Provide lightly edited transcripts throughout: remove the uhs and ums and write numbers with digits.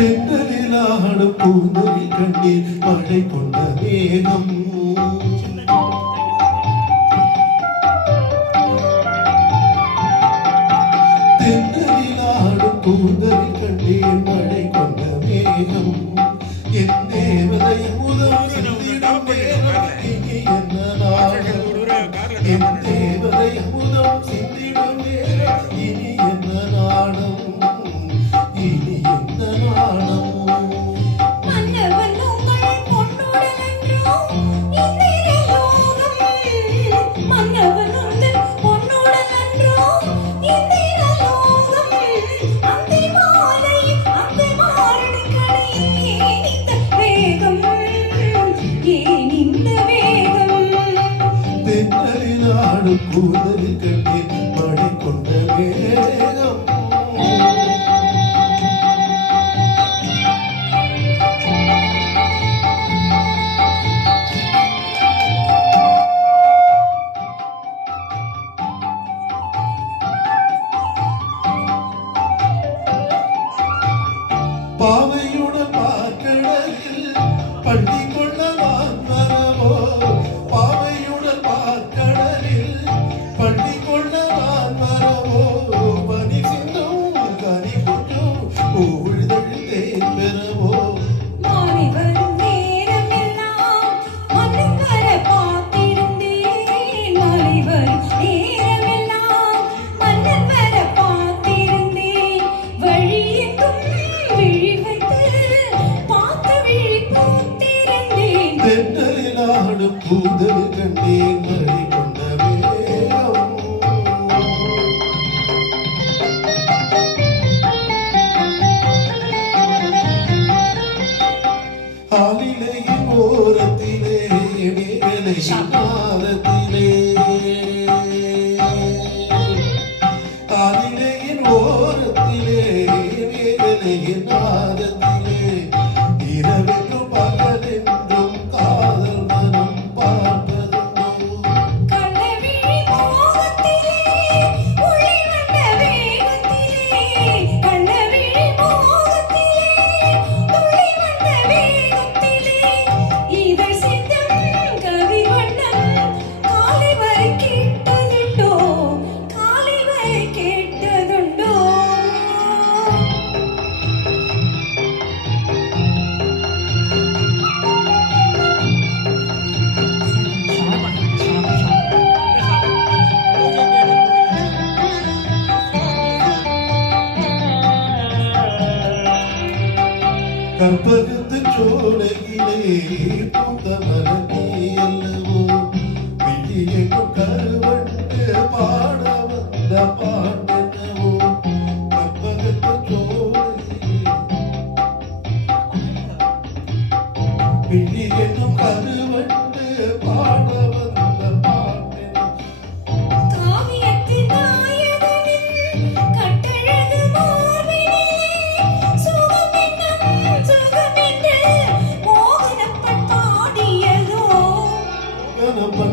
தென்றலிலாடும் பூந்தொலி கண்ணீர் மழை கொண்ட மேகம் தென்றலிலாடும் பூந்தொலி கண்ணீர் மழை கொண்ட மேகம் என் தேவதை முதல் சிந்திடும் நேரம் இனி என்ன நாடம் என் தேவதை முதல் சிந்திடும் நேரம் இனி என்ன நாடம் இனி என்ன நாடம் தென்றலிலாடும் பூந்தொலி கண்ணீர் மழை கொண்ட மேகம் பாவையுடன் பார்க்கடலில் பள்ளி கொள்ள நான் வரவோ பாவையுடன் பார்க்கடலில் பள்ளி கொள்ள நான் வரவோ பனி சிந்தும் கனி கொஞ்சம் ஊழ்தழ் தேன் பெறவோ தென்றலிலாடும் பூந்தொலி கண்ணீர் மழை கொண்ட மேகம் ஆலிலையின் ஓரத்திலே வேலையின் நாதத்திலே ஆலிலையின் ஓரத்திலே வேலையின் நாதத்திலே இரவென்றும் பகலென்றும் காதல் மனம் பார்ப்பதுண்டோ கற்பகத்து சோலையிலே பூந்த மலனே அல்லவோ விழியெங்கும் கருவண்டு பாட வந்த பாட்டென்னவோ கற்பகத்து சோலையிலே விழியெங்கும் கருவண்டு பாட வந்த பாட்டென்னவோ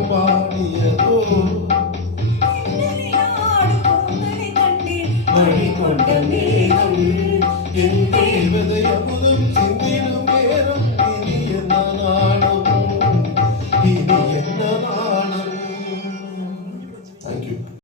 பாடியதோ மழை கொண்ட மேகம் என் தேவதை அமுதம் சிந்திடும்